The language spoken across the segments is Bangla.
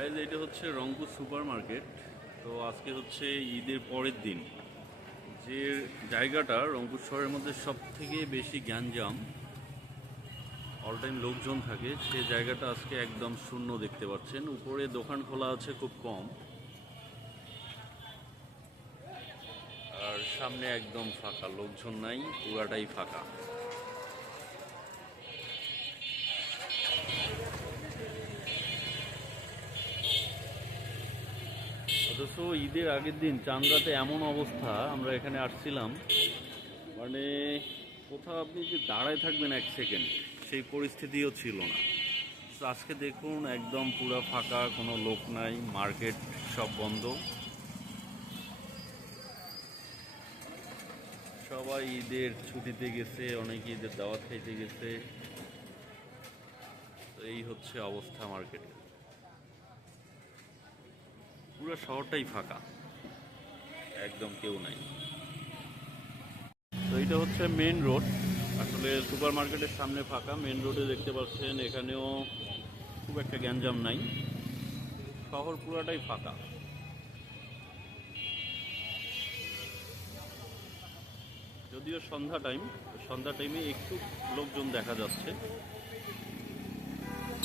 গাইজ এটা হচ্ছে রংপুর সুপার মার্কেট। তো আজকে হচ্ছে ঈদের পরের দিন। যে জায়গাটা রংপুর শহরের মধ্যে সব থেকে বেশি গ্যাঞ্জাম, অল টাইম লোকজন থাকে, সে জায়গাটা আজকে একদম শূন্য দেখতে পাচ্ছেন। উপরে দোকান খোলা আছে খুব কম, আর সামনে একদম ফাঁকা, লোকজন নাই, পুরাটাই ফাঁকা। অথচ ঈদের আগের দিন চাঁদরাতে এমন অবস্থা, আমরা এখানে আসছিলাম, মানে কোথাও আপনি যে দাঁড়ায় থাকবেন এক সেকেন্ড সেই পরিস্থিতিও ছিল না। তো আজকে দেখুন একদম পুরো ফাঁকা, কোনো লোক নাই, মার্কেট সব বন্ধ, সবাই ঈদের ছুটিতে গেছে, অনেকে ঈদের দাওয়াত খাইতে গেছে। তো এই হচ্ছে অবস্থা মার্কেটে, পুরো শহরটাই ফাঁকা, একদম কেউ নাই। তো এটা হচ্ছে মেন রোড, আসলে সুপার মার্কেটের সামনে ফাঁকা। মেন রোডে দেখতে পাচ্ছেন এখানেও খুব একটা গ্যাঞ্জাম নাই, শহর পুরাটাই ফাঁকা। যদিও সন্ধ্যা টাইমে একটু লোকজন দেখা যাচ্ছে,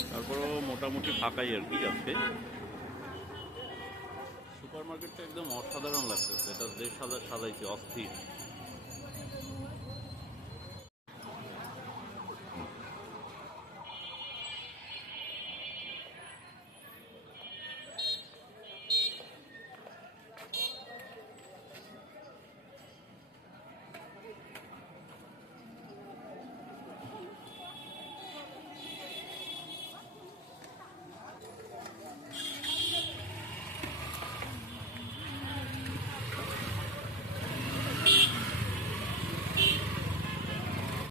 তারপরও মোটামুটি ফাঁকাই আর কি আছে। সুপার মার্কেটটা একদম অসাধারণ লাগতেছে, এটা যে সাজাইছে অস্থির।